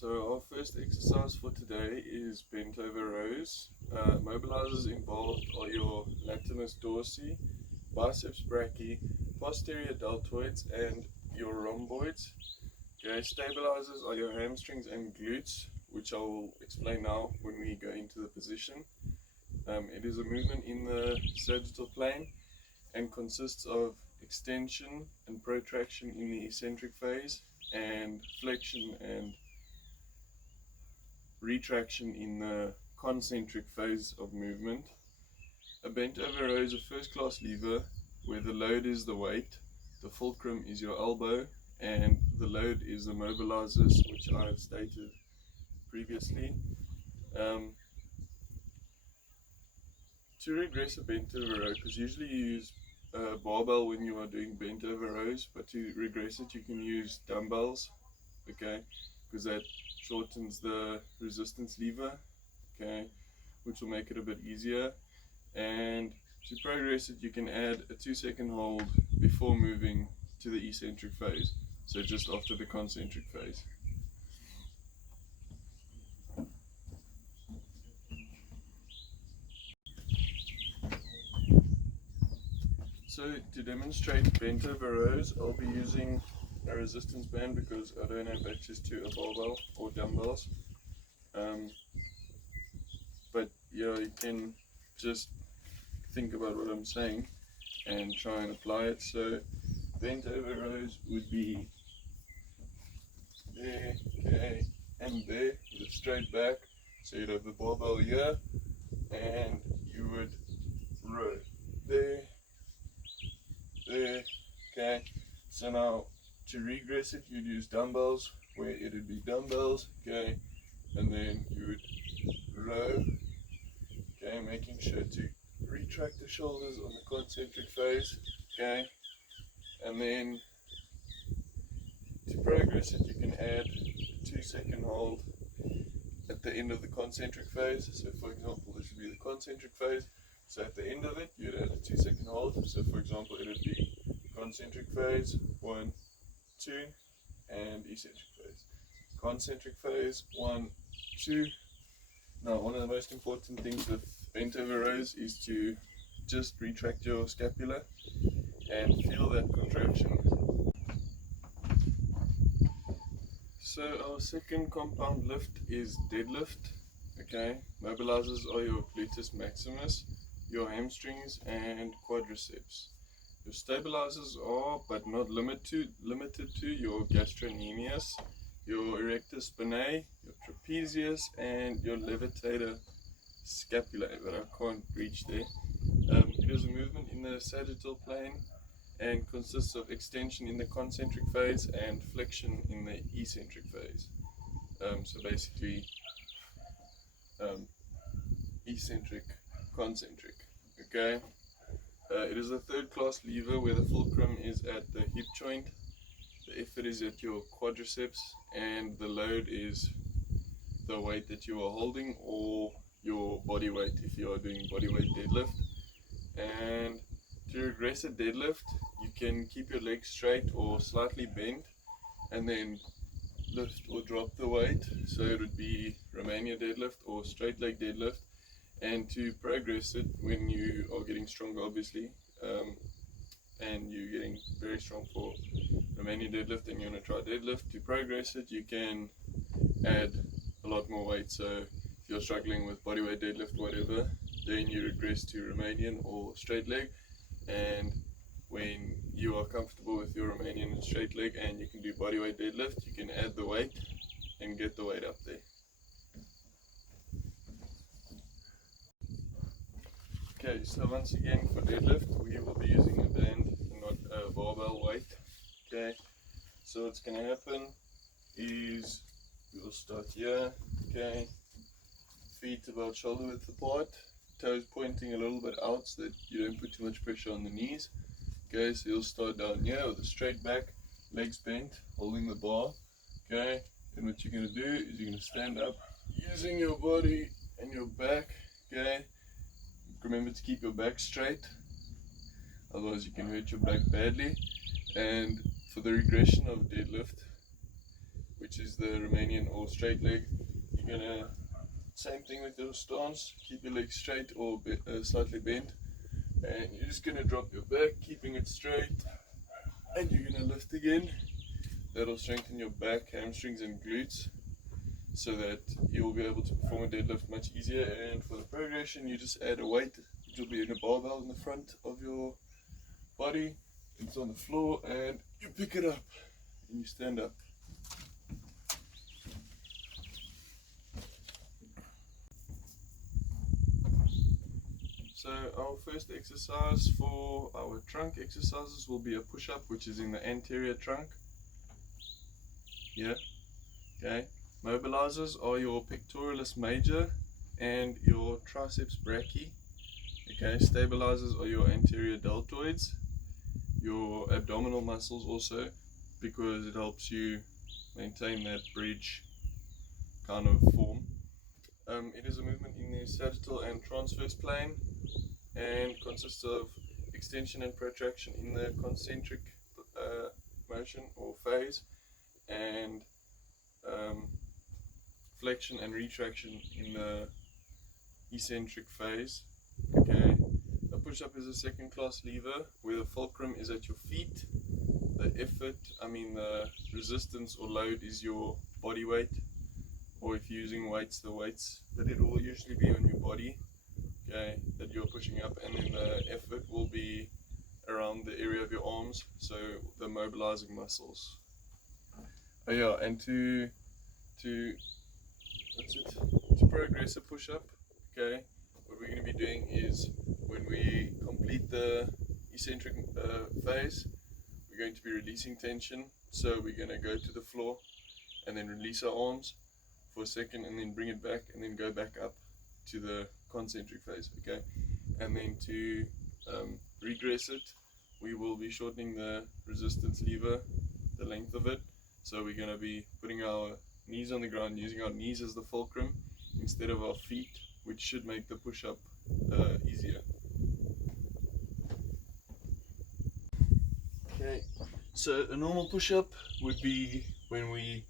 So our first exercise for today is bent over rows. Mobilizers involved are your latissimus dorsi, biceps brachii, posterior deltoids and your rhomboids. Okay, stabilizers are your hamstrings and glutes, which I will explain now when we go into the position. It is a movement in the sagittal plane and consists of extension and protraction in the eccentric phase and flexion and retraction in the concentric phase of movement. A bent over row is a first class lever where the load is the weight, the fulcrum is your elbow, and the load is the mobilizers, which I have stated previously. To regress a bent over row, because usually you use a barbell when you are doing bent over rows, but to regress it you can use dumbbells, okay, because that shortens the resistance lever, okay, which will make it a bit easier. And to progress it you can add a 2-second hold before moving to the eccentric phase, so just after the concentric phase. So to demonstrate bent over rows, I'll be using a resistance band because I don't have access to a barbell or dumbbells. But yeah, you can just think about what I'm saying and try and apply it. So bent over rows would be there, okay, and there with a straight back. So you'd have the barbell here and you would row there, there, okay. So now to regress it you'd use dumbbells where it would be dumbbells, okay, and then you would row, okay, making sure to retract the shoulders on the concentric phase, okay, and then to progress it you can add a 2-second hold at the end of the concentric phase. So for example this would be the concentric phase, so at the end of it you'd add a 2-second hold. So for example it would be concentric phase 1, 2, and eccentric phase, concentric phase 1, 2. Now one of the most important things with bent over rows is to just retract your scapula and feel that contraction. So our second compound lift is deadlift, okay. Mobilizers are your gluteus maximus, your hamstrings and quadriceps. Your stabilizers are, but not limited to, your gastrocnemius, your erector spinae, your trapezius and your levitator scapulae, but I can't reach there. It is a movement in the sagittal plane and consists of extension in the concentric phase and flexion in the eccentric phase. So basically eccentric, concentric, okay. It is a third class lever where the fulcrum is at the hip joint, the effort is at your quadriceps, and the load is the weight that you are holding or your body weight if you are doing body weight deadlift. And to regress a deadlift you can keep your legs straight or slightly bent and then lift or drop the weight, so it would be Romania deadlift or straight leg deadlift. And to progress it, when you are getting stronger obviously, and you're getting very strong for Romania deadlift and you want to try deadlift, to progress it you can add a lot more weight. So if you're struggling with bodyweight deadlift, whatever, then you regress to Romanian or straight leg, and when you are comfortable with your Romanian and straight leg and you can do bodyweight deadlift, you can add the weight and get the weight up there. Okay, so once again for deadlift we will be using a band, not a barbell weight, okay. So what's going to happen is we'll start here, okay, feet about shoulder width apart, toes pointing a little bit out so that you don't put too much pressure on the knees, okay. So you'll start down here with a straight back, legs bent, holding the bar, okay. And what you're going to do is you're going to stand up using your body and your back, okay. Remember to keep your back straight, otherwise you can hurt your back badly. And for the regression of deadlift, which is the Romanian or straight leg. You're gonna, same thing with your stance, keep your legs straight or slightly bent, and you're just gonna drop your back, keeping it straight, and you're gonna lift again. That'll strengthen your back, hamstrings, and glutes, so that you'll be able to perform a deadlift much easier. And for the progression, you just add a weight, which will be in a barbell in the front of your body. It's on the floor, and you pick it up and you stand up. So our first exercise for our trunk exercises will be a push-up, which is in the anterior trunk. Yeah. Okay. Mobilizers are your pectoralis major and your triceps brachii. Okay. Stabilizers are your anterior deltoids, your abdominal muscles also, because it helps you maintain that bridge kind of form. It is a movement in the sagittal and transverse plane, and consists of extension and protraction in the concentric motion or phase, and flexion and retraction in the eccentric phase. Okay. A push-up is a second-class lever where the fulcrum is at your feet. The resistance or load is your body weight, or if you're using weights, the weights, but it will usually be on your body, okay, that you're pushing up, and then the effort will be around the area of your arms, so the mobilizing muscles. Oh yeah, and to progress a push-up, okay, what we're going to be doing is, when we complete the eccentric phase, we're going to be releasing tension. So we're going to go to the floor and then release our arms for a second, and then bring it back, and then go back up to the concentric phase. Okay, and then to regress it, we will be shortening the resistance lever, the length of it. So we're going to be putting our knees on the ground, using our knees as the fulcrum instead of our feet, which should make the push-up easier. Okay, so a normal push-up would be when we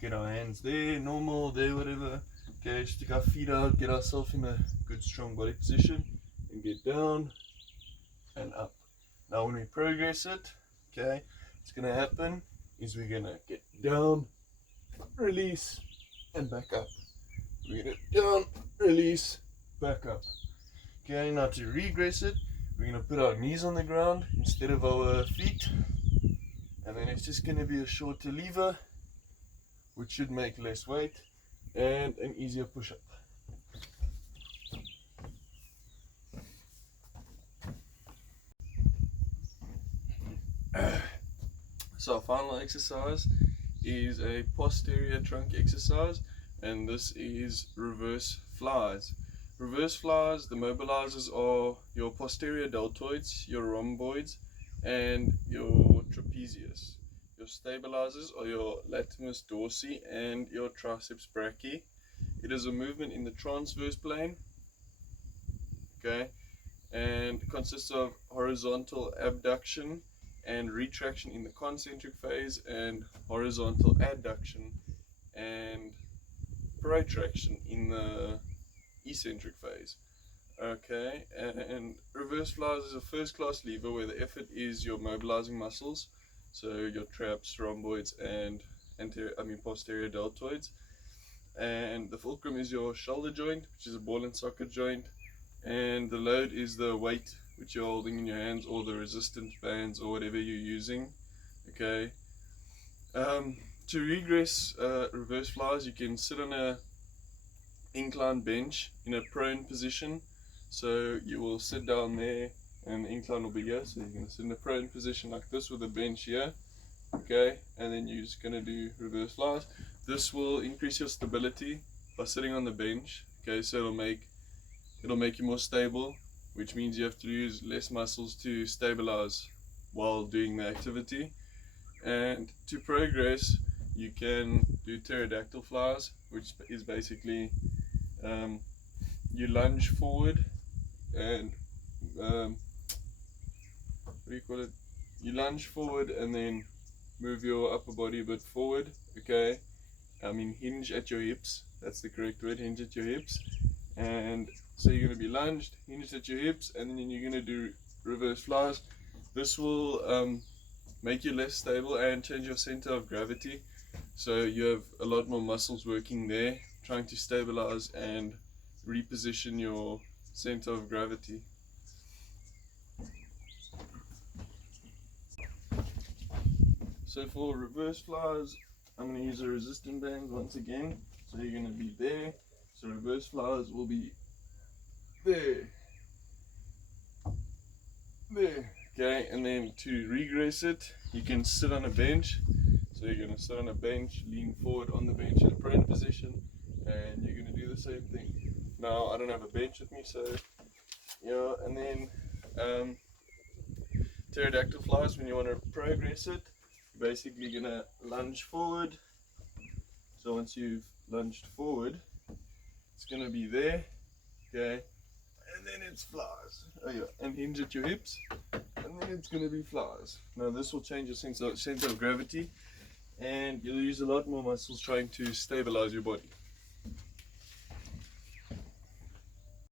get our hands there, normal, there, whatever. Okay, stick our feet out, get ourselves in a good strong body position, and get down and up. Now when we progress it, okay, what's going to happen is we're going to get down, release, and back up. We're going to down, release, back up. Okay, now to regress it, we're going to put our knees on the ground instead of our feet, and then it's just going to be a shorter lever, which should make less weight and an easier push-up. So our final exercise is a posterior trunk exercise, and this is reverse flies. Reverse flies, the mobilizers are your posterior deltoids, your rhomboids, and your trapezius. Your stabilizers are your latissimus dorsi and your triceps brachii. It is a movement in the transverse plane, okay, and consists of horizontal abduction and retraction in the concentric phase, and horizontal adduction and protraction in the eccentric phase. Okay, and reverse flies is a first-class lever where the effort is your mobilizing muscles, so your traps, rhomboids, and posterior deltoids, and the fulcrum is your shoulder joint, which is a ball and socket joint, and the load is the weight which you're holding in your hands, or the resistance bands, or whatever you're using. Okay. To regress reverse flies, you can sit on a incline bench in a prone position. So you will sit down there, and the incline will be here. So you're going to sit in a prone position like this with a bench here. Okay, and then you're just going to do reverse flies. This will increase your stability by sitting on the bench. Okay, so it'll make you more stable, which means you have to use less muscles to stabilize while doing the activity. And to progress, you can do pterodactyl flies, which is basically you lunge forward and you lunge forward and then move your upper body a bit forward, okay, hinge at your hips. That's the correct word, hinge at your hips. And so you're going to be lunged, hinged at your hips, and then you're going to do reverse flies. This will make you less stable and change your center of gravity. So you have a lot more muscles working there, trying to stabilize and reposition your center of gravity. So for reverse flies, I'm going to use a resistant band once again. So you're going to be there. So reverse flies will be there. There. Okay, and then to regress it, you can sit on a bench. So you're going to sit on a bench, lean forward on the bench in a prone position, and you're going to do the same thing. Now, I don't have a bench with me, so yeah, and then pterodactyl flies, when you want to progress it, you're basically going to lunge forward. So once you've lunged forward, it's going to be there, okay, and then it's flies. Oh yeah, and hinge at your hips, and then it's going to be flies. Now this will change your center of gravity, and you'll use a lot more muscles trying to stabilize your body.